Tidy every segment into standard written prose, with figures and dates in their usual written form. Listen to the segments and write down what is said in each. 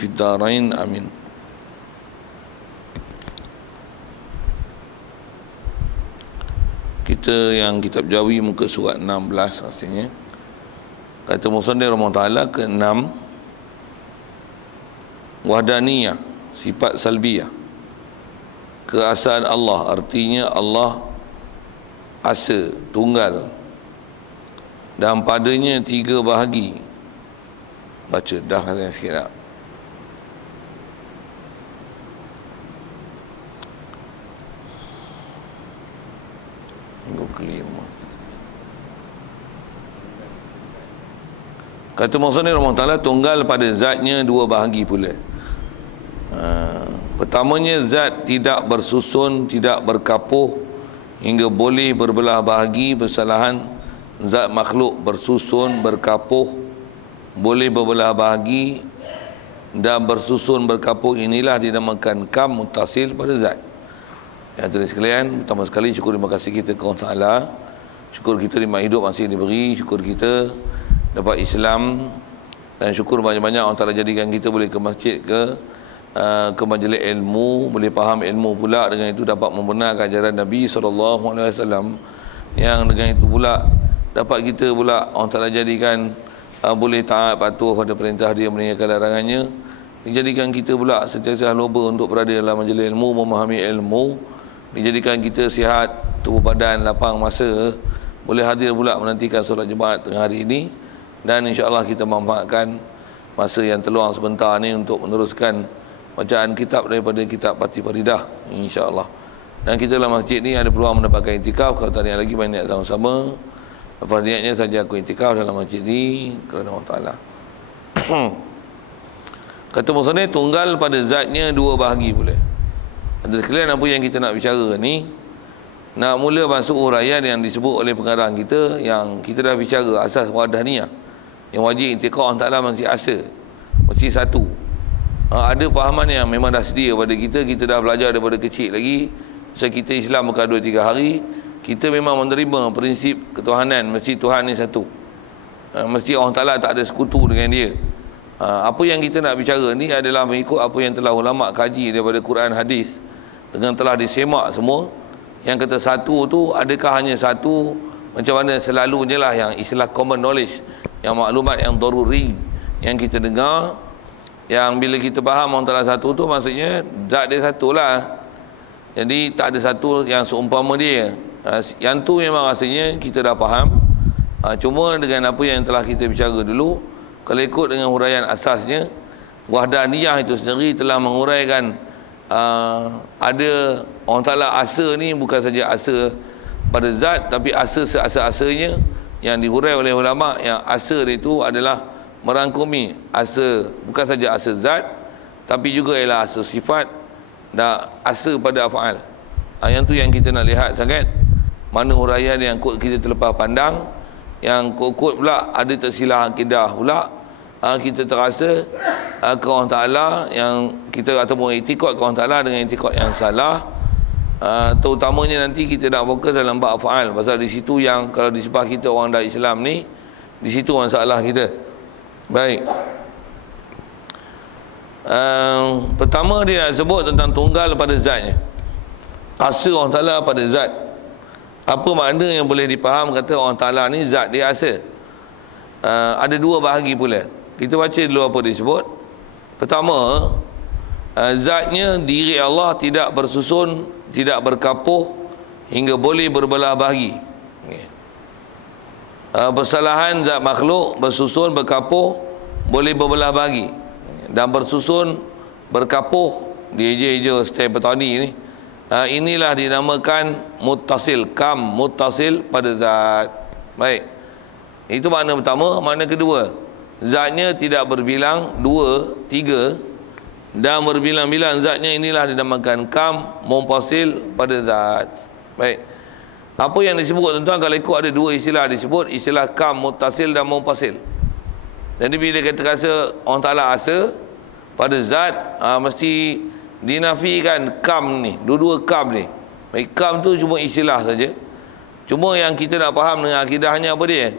fid darain, amin. Kita yang kitab Jawi muka surat 16 rasanya. Kata musannif rahimahullah ke-6, wahdaniyah, sifat salbiyah, keasaan Allah, artinya Allah asa, tunggal, dan padanya 3 bahagi. Baca dah katanya sikit tak? Minggu kelima. Kata musannif rahimahullah, tunggal pada zatnya 2 bahagi pula. Pertamanya, zat tidak bersusun, tidak berkapuh hingga boleh berbelah bahagi bersalahan. Zat makhluk bersusun, berkapuh, boleh berbelah bahagi dan bersusun, berkapuh. Inilah dinamakan kam muttasil pada zat. Yang tulis sekalian, pertama sekali syukur terima kasih kita kepada Allah Ta'ala. Syukur kita lima hidup masih diberi. Syukur kita dapat Islam. Dan syukur banyak-banyak Allah Ta'ala jadikan kita boleh ke masjid, ke majlis ilmu, boleh faham ilmu pula. Dengan itu dapat membenarkan ajaran Nabi SAW. Yang dengan itu pula dapat kita pula Allah Ta'ala jadikan boleh taat patuh pada perintah dia, meninggalkan larangannya. Dijadikan kita pula sentiasa loba untuk berada dalam majlis ilmu, memahami ilmu. Dijadikan kita sihat, tubuh badan, lapang masa, boleh hadir pula menantikan solat Jumaat tengah hari ini. Dan insya-Allah kita manfaatkan masa yang terluang sebentar ni untuk meneruskan bacaan kitab daripada kitab Fatih Faridah, insya-Allah. Dan kita dalam masjid ni ada peluang mendapatkan iktikaf. Kalau tak ada lagi banyak sama-sama. Lepas niatnya saja aku iktikaf dalam masjid ni kerana Allah Ta'ala. Kata musannif, tunggal pada zatnya 2 bahagi pula. Ada sekalian apa yang kita nak bicara ni, nak mula masuk uraian yang disebut oleh pengarang kita, yang kita dah bicara asas wahdaniyah, yang wajib intiqah Allah Ta'ala mesti asa, mesti satu. Ada fahaman yang memang dah sedia pada kita. Kita dah belajar daripada kecil lagi. So kita Islam bukan 2-3 hari. Kita memang menerima prinsip ketuhanan, mesti Tuhan ni satu. Mesti Allah Ta'ala tak ada sekutu dengan dia. Apa yang kita nak bicara ni adalah mengikut apa yang telah ulama kaji daripada Quran hadis, dengan telah disemak semua. Yang kata satu tu, adakah hanya satu macam mana selalunya lah yang istilah common knowledge, yang maklumat yang daruri yang kita dengar, yang bila kita faham Allah Ta'ala satu tu maksudnya zat dia satu lah. Jadi tak ada satu yang seumpama dia. Yang tu memang rasanya kita dah faham. Cuma dengan apa yang telah kita bicara dulu, kalau ikut dengan huraian asasnya, wahdaniyah itu sendiri telah menguraikan ada Allah Ta'ala asa ni bukan saja asa pada zat, tapi asa seasa-asanya yang dihurai oleh ulama. Yang asa itu adalah merangkumi asa, bukan saja asa zat, tapi juga ialah asa sifat dan asa pada af'al. Yang tu yang kita nak lihat sangat. Mana huraian yang kot kita terlepas pandang, yang kot pula ada tersilah akidah pula. Kita terasa ke Allah Ta'ala yang kita ataupun itikad ke Allah Ta'ala dengan itikad yang salah. Terutamanya nanti kita nak fokus dalam bab af'al. Pasal di situ yang kalau di sebelah kita orang dah Islam ni, di situ masalah kita. Baik. Pertama dia nak sebut tentang tunggal pada zatnya. Asa Allah Ta'ala pada zat. Apa makna yang boleh dipaham kata Allah Ta'ala ni zat dia asa? Ada 2 bahagi pula. Kita baca dulu apa disebut. Pertama, zatnya diri Allah tidak bersusun, tidak berkapuh hingga boleh berbelah bahagi. Bersalahan zat makhluk bersusun, berkapuh, boleh berbelah bahagi. Dan bersusun, berkapuh, dia setiap petani ni. Inilah dinamakan muttasil, kam muttasil pada zat. Baik. Itu makna pertama. Makna kedua, zatnya tidak berbilang 2, 3 dan berbilang-bilang zatnya. Inilah dinamakan kam muttasil pada zat. Baik. Apa yang disebut tuan-tuan, kalau ikut ada 2 istilah disebut, istilah kam muttasil dan muttasil. Jadi bila kita rasa Allah Ta'ala asa pada zat, mesti dinafikan kam ni, dua-dua kam ni. Baik, kam tu cuma istilah saja. Cuma yang kita nak faham dengan akidahnya apa dia?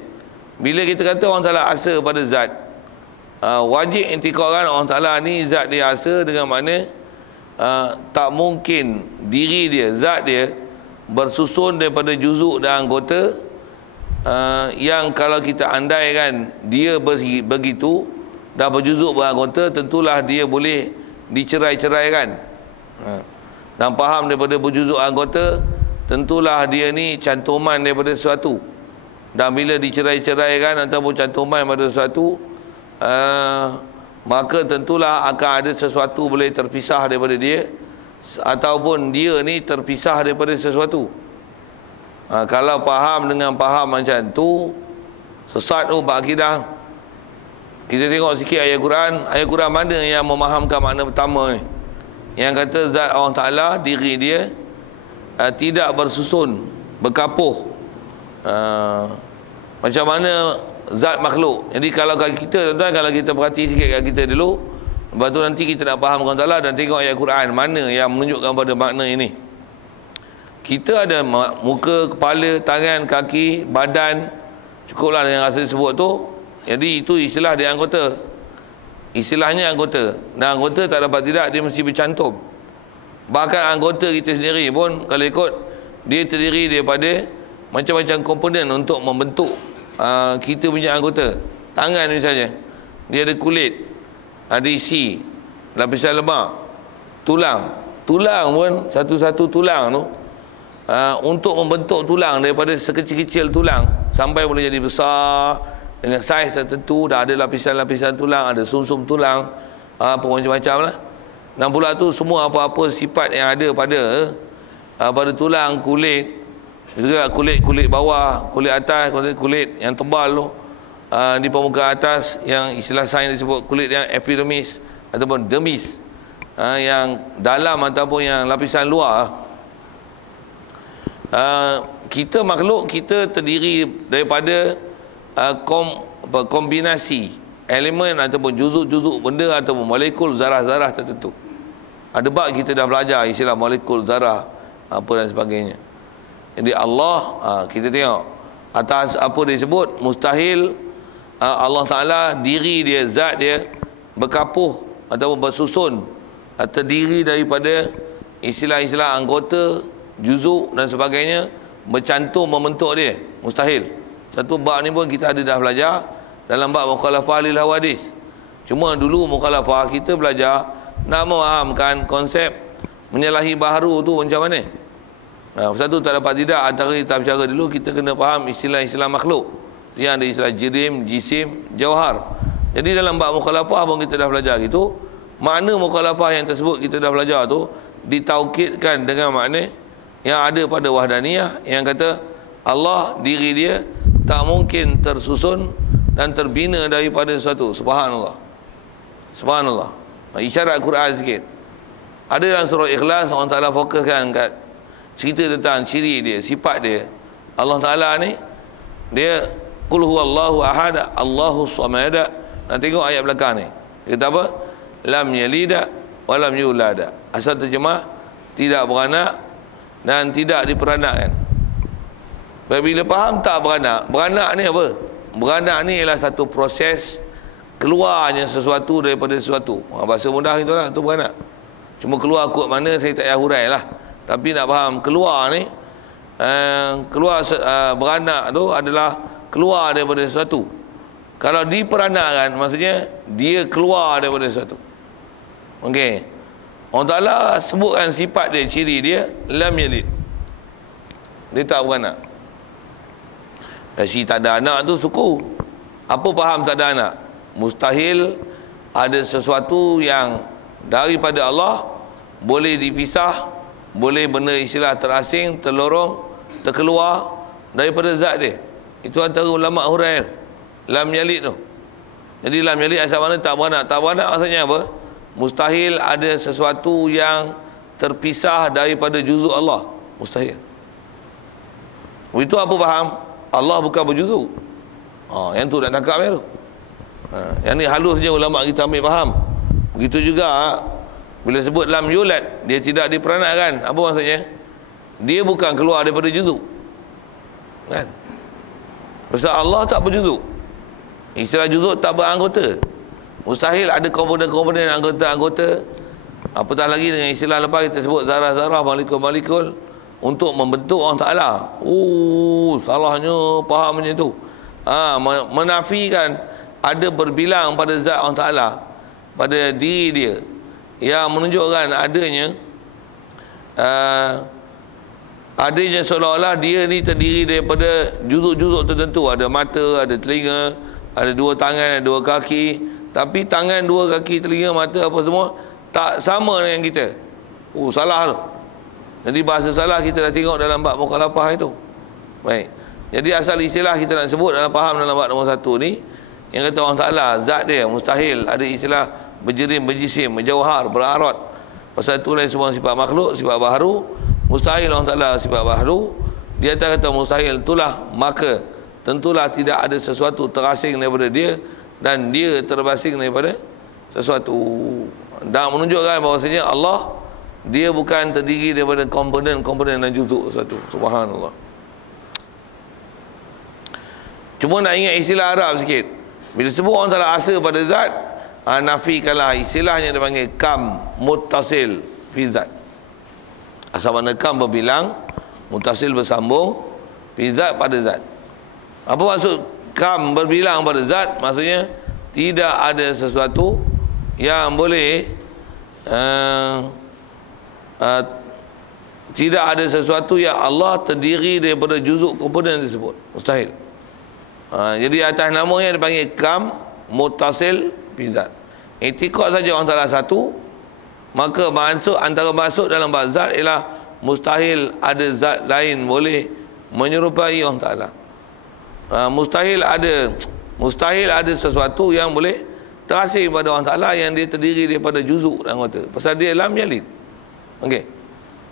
Bila kita kata Allah Ta'ala asa pada zat, wajib intikadkan Allah Ta'ala ni zat dia asa, dengan makna tak mungkin diri dia, zat dia bersusun daripada juzuk dan anggota yang kalau kita andaikan dia begitu dah berjuzuk beranggota, tentulah dia boleh dicerai-ceraikan. Dan faham daripada berjuzuk anggota, tentulah dia ni cantuman daripada sesuatu. Dan bila dicerai-ceraikan ataupun cantuman pada sesuatu, maka tentulah akan ada sesuatu boleh terpisah daripada dia, ataupun dia ni terpisah daripada sesuatu. Kalau faham dengan faham macam tu, sesat tu berakidah. Kita tengok sikit ayat Quran mana yang memahamkan makna pertama ni, yang kata zat Allah Ta'ala, diri dia tidak bersusun, berkapuh, macam mana zat makhluk. Jadi kalau kita, tuan-tuan, kalau kita perhati sikit kat kita dulu, lepas tu nanti kita nak faham Allah Ta'ala dan tengok ayat Quran mana yang menunjukkan pada makna ini. Kita ada muka, kepala, tangan, kaki, badan, cukuplah yang rasa disebut tu. Jadi itu istilah dia anggota. Istilahnya anggota. Dan anggota tak dapat tidak, dia mesti bercantum. Bahkan anggota kita sendiri pun kalau ikut, dia terdiri daripada macam-macam komponen untuk membentuk kita punya anggota. Tangan misalnya, dia ada kulit, ada isi, lapisan lemak, tulang pun satu-satu tulang tu, untuk membentuk tulang daripada sekecil-kecil tulang sampai boleh jadi besar dengan saiz tertentu. Dah ada lapisan-lapisan tulang, ada sumsum tulang, apa macam-macam lah. Dan pula tu semua apa-apa sifat yang ada pada tulang, kulit, juga kulit bawah, kulit atas, kulit yang tebal tu, di permukaan atas, yang istilah sains disebut kulit yang epidermis ataupun dermis, yang dalam ataupun yang lapisan luar. Kita makhluk, kita terdiri daripada kombinasi elemen ataupun juzuk-juzuk benda ataupun molekul zarah-zarah tertentu. Ada bab kita dah belajar istilah molekul zarah apa dan sebagainya. Jadi Allah, kita tengok atas apa dia sebut, mustahil Allah Ta'ala diri dia, zat dia berkapuh ataupun bersusun, terdiri daripada istilah-istilah anggota, juzuk dan sebagainya, bercantum membentuk dia. Mustahil. Satu bab ni pun kita ada dah belajar dalam bab mukhalafah lil hawadis. Cuma dulu mukhalafah kita belajar nak memahamkan konsep menyalahi baharu tu macam mana. Satu tak dapat tidak, antara kita bicara dulu kita kena faham istilah-istilah makhluk yang ada istilah jirim, jisim, jauhar. Jadi dalam bab mukhalafah pun kita dah belajar gitu. Makna mukhalafah yang tersebut kita dah belajar tu ditaukidkan dengan makna yang ada pada wahdaniyah, yang kata Allah diri dia tak mungkin tersusun dan terbina daripada sesuatu. Subhanallah. Subhanallah. Isyarat Quran sikit. Ada dalam surah Ikhlas, Allah Ta'ala fokuskan kat cerita tentang ciri dia, sifat dia. Allah Ta'ala ni, dia Qul huwallahu ahad, Allahu samad. Nak tengok ayat belakang ni. Dia kata apa? Lam yalida wa lam yulada. Asal terjemah, tidak beranak dan tidak diperanakkan. Bila faham tak beranak? Beranak ni apa? Beranak ni ialah satu proses keluarnya sesuatu daripada sesuatu. Bahasa mudah itulah, itu beranak. Cuma keluar kot mana saya tak payah hurai lah. Tapi nak faham keluar ni, beranak tu adalah keluar daripada sesuatu. Kalau diperanakkan, maksudnya dia keluar daripada sesuatu. Okey. Allah Ta'ala sebutkan sifat dia, ciri dia, lam yalid. Dia tak beranak. Si tak ada anak tu suku. Apa faham tak ada anak? Mustahil ada sesuatu yang daripada Allah boleh dipisah, boleh benda istilah terasing, terlorong, terkeluar daripada zat dia. Itu antara ulama hurai lam yalid tu. Jadi lam yalid asal mana tak beranak. Tak beranak maksudnya apa? Mustahil ada sesuatu yang terpisah daripada juzuk Allah. Mustahil. Itu apa faham? Allah bukan berjuzuk. Yang tu nak tangkap tu. Yang ni halusnya ulama kita ambil faham. Begitu juga bila sebut lam yulad, dia tidak diperanakkan. Apa maksudnya? Dia bukan keluar daripada juzuk. Kan? Pasal Allah tak berjuzuk. Istilah juzuk tak beranggota. Mustahil ada komponen-komponen anggota-anggota, apatah lagi dengan istilah lepas kita sebut zarah-zarah, molekul-molekul untuk membentuk Allah Ta'ala. Salahnya faham macam tu. Menafikan ada berbilang pada zat Allah Ta'ala, pada diri dia, yang menunjukkan adanya seolah-olah dia ni terdiri daripada juzuk-juzuk tertentu. Ada mata, ada telinga, ada dua tangan, ada dua kaki. Tapi tangan, dua kaki, telinga, mata apa semua tak sama dengan kita. Salah tu. Jadi bahasa salah kita dah tengok dalam bab mukhalafah itu. Baik. Jadi asal istilah kita nak sebut dalam faham dalam bab nombor 1 ni, yang kata Allah Ta'ala zat dia mustahil, ada istilah berjerim, berjisim, berjauhar, berarad. Pasal itu lain semua sifat makhluk, sifat baharu. Mustahil Allah Ta'ala sifat baharu. Dia kata mustahil, itulah maka tentulah tidak ada sesuatu terasing daripada dia, dan dia terbasing daripada sesuatu. Dan menunjukkan bahawasanya Allah, dia bukan terdiri daripada komponen-komponen dan juzuk sesuatu. Subhanallah. Cuma nak ingat istilah Arab sikit. Bila sebut Allah Ta'ala asa pada zat, nafikanlah istilahnya dipanggil kam muttasil fi zat. Asal makna kam berbilang, muttasil bersambung, fi zat pada zat. Apa maksud kam berbilang pada zat? Maksudnya tidak ada sesuatu yang boleh tidak ada sesuatu yang Allah terdiri daripada juzuk komponen tersebut. Mustahil. Jadi atas namanya dipanggil kam muttasil fi zat. I'tiqad saja Allah Ta'ala satu, maka antara maksud dalam bab zat ialah mustahil ada zat lain boleh menyerupai Allah Ta'ala. Mustahil ada sesuatu yang boleh terasing pada Allah Ta'ala yang dia terdiri daripada juzuk dan anggota. Pasal dia lam yalid. Okey.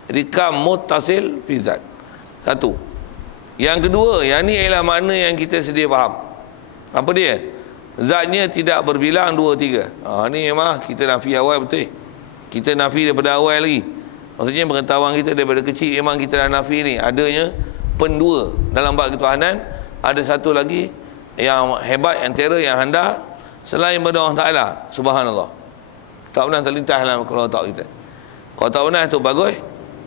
Jadi kam muttasil fi zat. Satu. Yang kedua, yang ni ialah makna yang kita sedia faham. Apa dia? Zatnya tidak berbilang 2, 3. Ni memang kita nafi awal betul. Kita nafi daripada awal lagi. Maksudnya pengetahuan kita daripada kecil memang kita dah nafi ni. Adanya pendua dalam bab ketuhanan. Ada satu lagi yang hebat, yang terror, yang handal selain pada Allah Ta'ala. Subhanallah. Tak pernah terlintas dalam kepala otak kita. Kalau tak pernah itu bagus.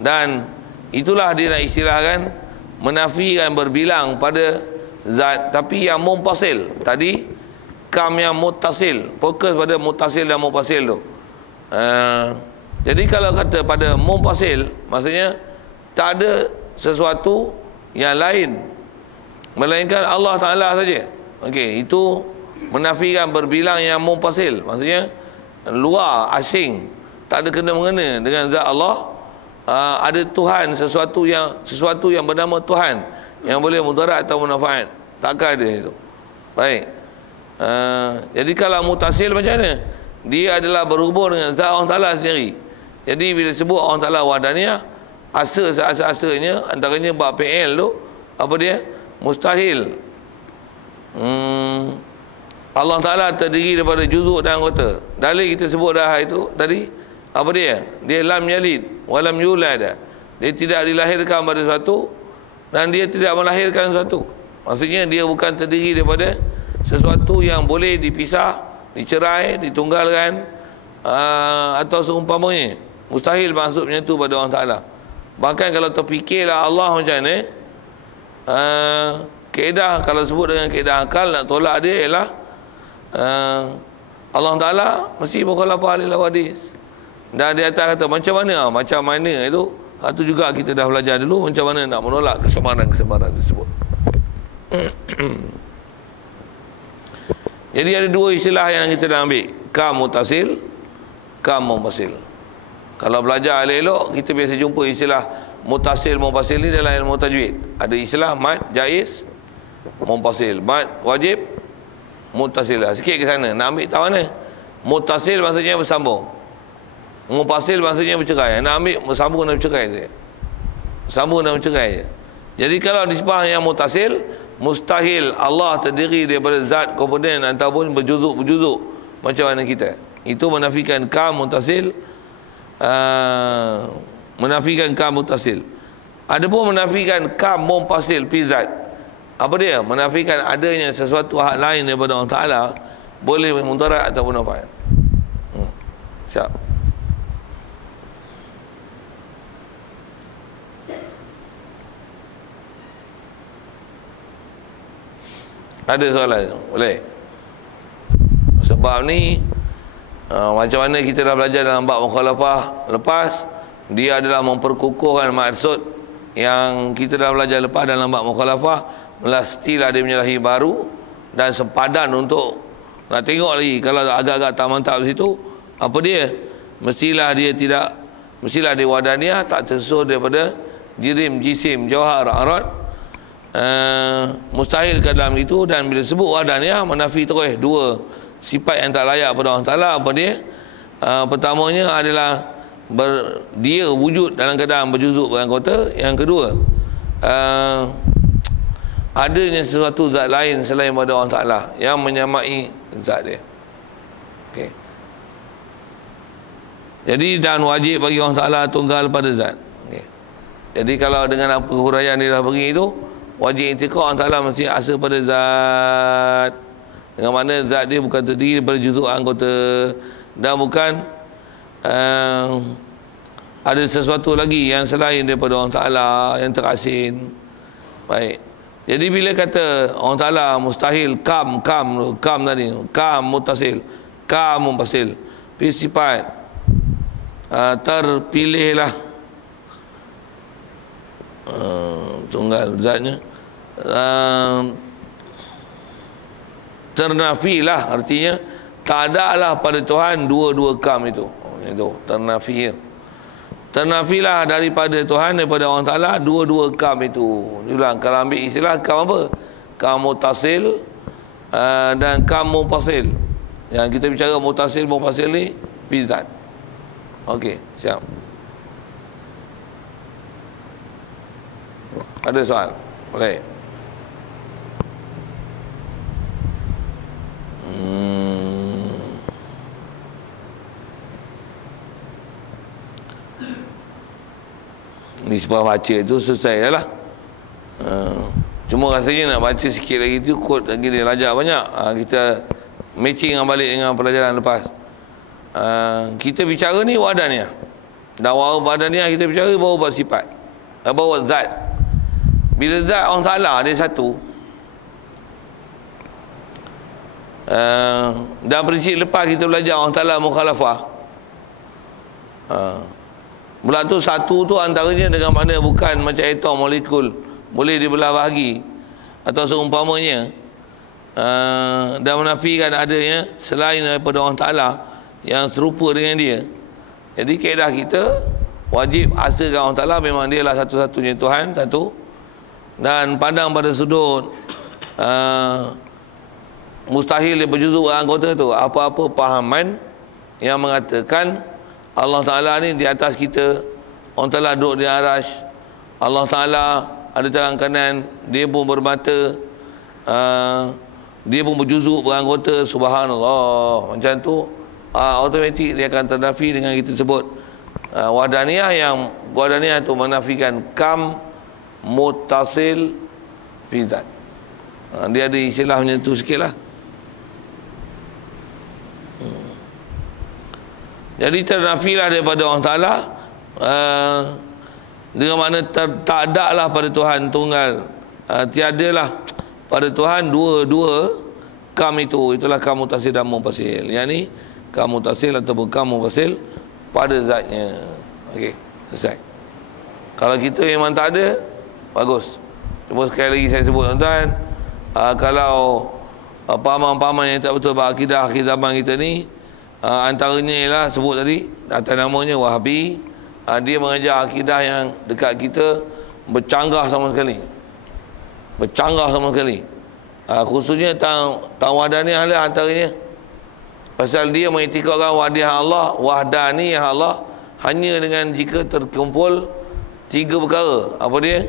Dan itulah dia nak istilahkan menafikan berbilang pada zat, tapi yang mumpasil. Tadi kam yang muttasil, fokus pada muttasil dan mumpasil tu. Jadi kalau kata pada mumpasil, maksudnya tak ada sesuatu yang lain melainkan Allah Ta'ala saja. Okey, itu menafikan berbilang yang mumpasil. Maksudnya luar, asing, tak ada kena-mengena dengan zat Allah. Ada Tuhan, sesuatu yang bernama Tuhan yang boleh mudarat atau manfaat. Takkan ada itu. Baik. Jadi kalau mutasil macam mana? Dia adalah berhubung dengan zat Allah Ta'ala sendiri. Jadi bila sebut Allah Ta'ala wahdaniyah, asa-asanya antaranya bab PL tu, apa dia? Mustahil. Allah Ta'ala terdiri daripada juzuk dan anggota. Dalil kita sebut dah itu tadi. Apa dia? Dia lam yalid walam yulad. Dia tidak dilahirkan pada sesuatu dan dia tidak melahirkan sesuatu. Maksudnya dia bukan terdiri daripada sesuatu yang boleh dipisah, dicerai, ditunggalkan atau seumpamanya. Mustahil maksudnya tu pada Allah Ta'ala. Bahkan kalau terfikirlah Allah macam ni, kaedah, kalau sebut dengan kaedah akal, nak tolak dia ialah Allah Ta'ala mesti mukhalafah lil hadis. Dan di atas kata macam mana itu, itu juga kita dah belajar dulu macam mana nak menolak kesamaran tersebut. Jadi ada dua istilah yang kita dah ambil, kam muttasil, kam mumpasil. Kalau belajar elok, kita biasa jumpa istilah muttasil, mumpasil ni dalam ilmu tajwid. Ada istilah mad jaiz, mumpasil, mad wajib, muttasil. Sikit ke sana, nak ambil tahu mana? Muttasil maksudnya bersambung. Mumpasil maksudnya bercerai. Nak ambil bersambung dan bercerai saja. Sambung dan bercerai saja. Jadi kalau nisbah yang muttasil, mustahil Allah terdiri daripada zat, komponen ataupun berjuzuk macam mana kita. Itu menafikan kam muttasil, menafikan kam muttasil. Adapun menafikan kam mumpasil fi zat. Apa dia? Menafikan adanya sesuatu hak lain daripada Allah Ta'ala boleh mudarat ataupun manfaat. Siap. Ada soalan? Boleh? Sebab ni macam mana kita dah belajar dalam bab mukhalafah lepas, dia adalah memperkukuhkan maksud yang kita dah belajar lepas dalam bab mukhalafah, mestilah dia menyalahi baru dan sepadan untuk nak tengok lagi. Kalau agak-agak tak mantap di situ, apa dia? Mestilah dia wadaniyah, tak tersusun daripada jirim, jisim, jawhar, arad, mustahil ke dalam itu. Dan bila sebut wadaniyah, menafi terus dua sifat yang tak layak pada Allah Ta'ala. Apa dia? Pertamanya adalah dia wujud dalam keadaan berjuzuk beranggota. Yang kedua, adanya sesuatu zat lain selain pada Allah Ta'ala yang menyamai zat dia. Okay. Jadi dan wajib bagi Allah Ta'ala tunggal pada zat. Okay. Jadi kalau dengan apa huraian dia dah beri itu, wajib i'tiqad Allah Ta'ala mesti asal pada zat, dengan mana zat dia bukan terdiri daripada juzuk anggota dan bukan ada sesuatu lagi yang selain daripada Allah Ta'ala yang terasin. Baik. Jadi bila kata Allah Ta'ala mustahil, kam tadi, kam mutasil, kam mumpasil, sifat terpilihlah tunggal zatnya, ternafilah, artinya tak ada lah pada Tuhan dua-dua kam itu. Itu ternafi. Ternafilah daripada Tuhan, daripada Allah Ta'ala dua-dua kam itu. Ulang, kalau ambil istilah kam apa? Kam mutasil dan kam mumpasil. Yang kita bicara mutasil, mumpasil ni pizat. Okey, siap. Ada soal? Boleh. Ni sebab baca itu selesai dah lah. Cuma rasanya nak baca sikit lagi tu kod lagi dia rajak banyak. Kita matching balik dengan pelajaran lepas. Kita bicara ni wadaniyah. Dan wadaniyah kita bicara bawa bab sifat, bawa zat. Bila zat Allah Ta'ala dia satu, dan prinsip lepas kita belajar Allah Ta'ala mukhalafah, mula tu satu tu antaranya dengan mana bukan macam atom molekul boleh dibelah bahagi atau seumpamanya, dan menafikan adanya selain daripada Allah Ta'ala yang serupa dengan dia. Jadi kaedah kita wajib asalkan Allah Ta'ala memang dia lah satu-satunya Tuhan, satu, dan pandang pada sudut mustahil dia berjuzuk anggota tu. Apa-apa pahaman yang mengatakan Allah Ta'ala ni di atas kita, Allah Ta'ala duduk di arash, Allah Ta'ala ada tangan kanan, dia pun bermata, dia pun berjuzuk beranggota, subhanallah, macam tu, automatik dia akan ternafi dengan kita sebut wadaniyah. Yang wadaniyah tu menafikan kam mutasil fizat. Dia ada istilah macam tu sikit lah. Jadi ternafilah daripada Allah Ta'ala, dengan makna tak ada lah pada Tuhan tunggal, tiadalah pada Tuhan dua kam itu. Itulah kam mutasil dan mumpasil. Yang ni kam mutasil ataupun kam mumpasil pada zatnya. Okey, selesai. Kalau kita memang tak ada, bagus. Cuma sekali lagi saya sebut tuan-tuan, kalau pahaman-pahaman yang tak betul akidah akhir zaman kita ni, antaranya ialah sebut tadi, atas namanya Wahabi. Dia mengajar akidah yang dekat kita bercanggah sama sekali, bercanggah sama sekali, khususnya tentang wadaniyah lah antaranya. Pasal dia mengiktikadkan wahdaniyah Allah hanya dengan jika terkumpul tiga perkara. Apa dia?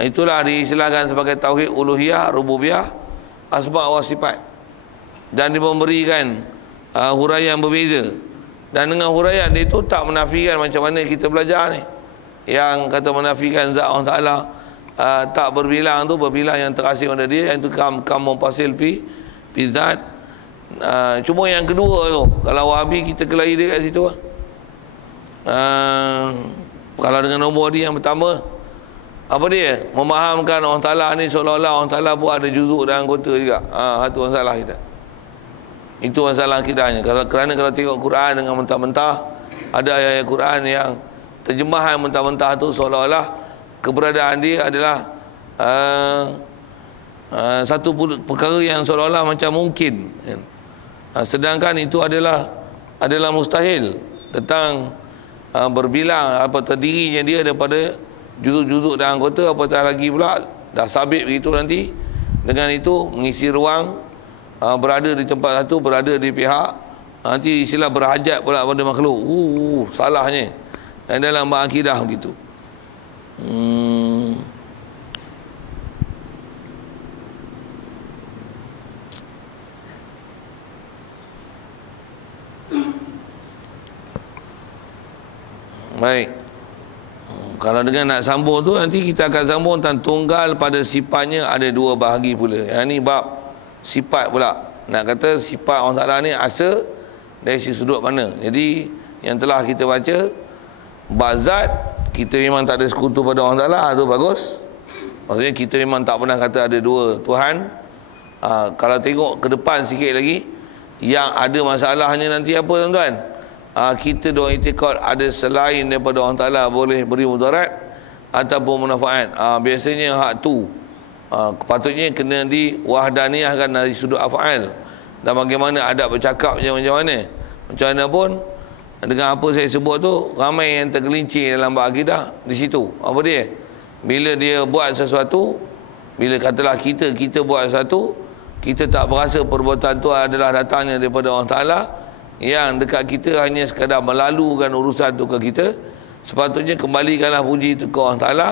Itulah diistilahkan sebagai tauhid uluhiyah, rububiyah, asma' wa sifat. Dan dia memberikan huraian berbeza. Dan dengan huraian dia itu tak menafikan macam mana kita belajar ni, yang kata menafikan zat Allah Ta'ala tak berbilang tu, berbilang yang terasing pada dia, yang tu kam mufasil fi zat. Cuma yang kedua tu, kalau Wahabi kita kelahi dia kat situ. Kalau dengan nombor dia yang pertama, apa dia? Memahamkan Allah Ta'ala ni seolah-olah Allah Ta'ala pun ada juzuk dan anggota juga. Itu masalah kita. Itu masalah akidahnya. Kerana kalau tengok Quran dengan mentah-mentah, ada ayat Quran yang terjemahan mentah-mentah tu seolah-olah keberadaan dia adalah satu perkara yang seolah-olah macam mungkin. Sedangkan itu adalah mustahil. Tentang berbilang apa terdirinya dia daripada juzuk-juzuk dan anggota, apatah lagi pula dah sabit begitu nanti. Dengan itu mengisi ruang, berada di tempat satu, berada di pihak, nanti istilah berhajat pula pada makhluk. Salahnya dalam akidah begitu. Baik. Kalau dengan nak sambung tu, nanti kita akan sambung tentang tunggal pada sifatnya ada dua bahagi pula. Yang ni bab sifat pula. Nak kata sifat Allah Ta'ala ni asal dari sudut mana. Jadi yang telah kita baca, bab zat kita memang tak ada sekutu pada Allah Ta'ala, tu bagus. Maksudnya kita memang tak pernah kata ada dua Tuhan. Kalau tengok ke depan sikit lagi, yang ada masalahnya nanti apa tuan-tuan? Kita doa itikad ada selain daripada Allah Ta'ala boleh beri mudarat ataupun manfaat. Biasanya hak tu patutnya kena diwahdaniyahkan dari sudut af'al. Dan bagaimana adab bercakapnya macam mana. Macam mana pun, dengan apa saya sebut tu, ramai yang tergelincir dalam bab akidah di situ. Apa dia? Bila dia buat sesuatu, bila katalah kita buat sesuatu, kita tak berasa perbuatan tu adalah datangnya daripada Allah Ta'ala, yang dekat kita hanya sekadar melalukan urusan tu ke kita, sepatutnya kembalikanlah puji itu ke Allah Ta'ala.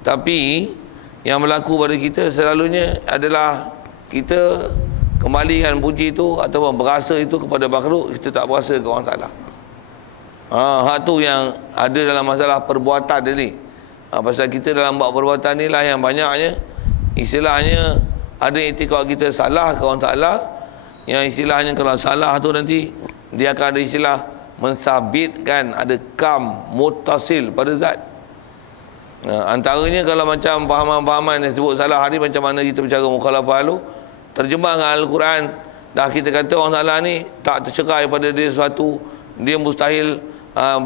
Tapi yang berlaku pada kita selalunya adalah kita kembalikan puji itu ataupun berasa itu kepada makhluk, kita tak berasa ke Allah Ta'ala. Hak tu yang ada dalam masalah perbuatan ni. Pasal kita dalam bab perbuatan ni lah yang banyaknya istilahnya ada etika kita salah ke Allah Ta'ala, yang istilahnya kalau salah tu nanti dia akan ada istilah mensabitkan ada kam mutasil pada zat. Antaranya kalau macam pahaman-pahaman yang sebut salah hari, macam mana kita bercara mukhalafah lu, terjemah dengan Al-Quran, dah kita kata Allah Ta'ala ni tak tercerai pada dia sesuatu, dia mustahil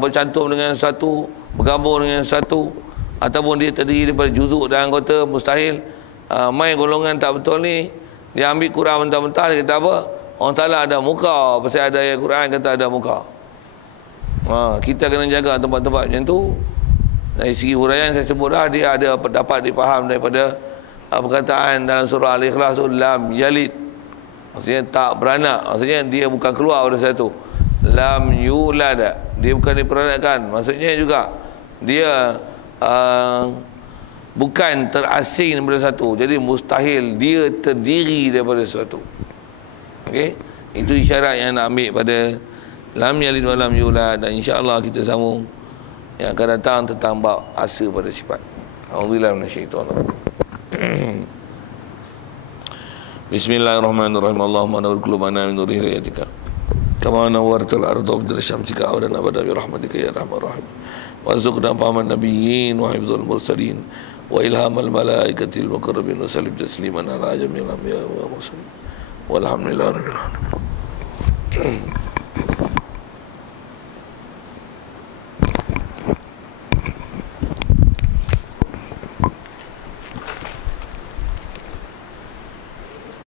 bercantum dengan sesuatu, bergabung dengan sesuatu, ataupun dia terdiri daripada juzuk dan anggota, mustahil. Main golongan tak betul ni, dia ambil Quran mentah-mentah, dia kata apa? Allah Ta'ala ada muka, pasal ada ayat Quran kata ada muka. Kita kena jaga tempat-tempat macam tu. Dari segi huraian saya sebut dah, dia ada dapat dipaham daripada perkataan dalam surah Al-Ikhlas tu, lam yalid, maksudnya tak beranak, maksudnya dia bukan keluar pada satu. Lam yulad, dia bukan diperanakkan, maksudnya juga dia bukan terasing daripada satu, jadi mustahil dia terdiri daripada sesuatu. Okey, itu isyarat yang nak ambil pada lam yalid wa lam yulad. Dan insya-Allah kita sambung yang akan datang tentang bab asa pada sifat. Alhamdulillah minasyaitanir. Bismillahirrahmanirrahim. Allahumma nawwir qulubana min nuri hidayatika kama nawwartal arda bi syamsika wa lana abada bi rahmatika ya arhamar rahim. Warzuqna fahaman nabiyyin wa hifdzal mursalin wa ilhamal malaikatil muqarrabin wa sallim tasliman ala jamil anbiya wa mursalin. Walhamdulillah.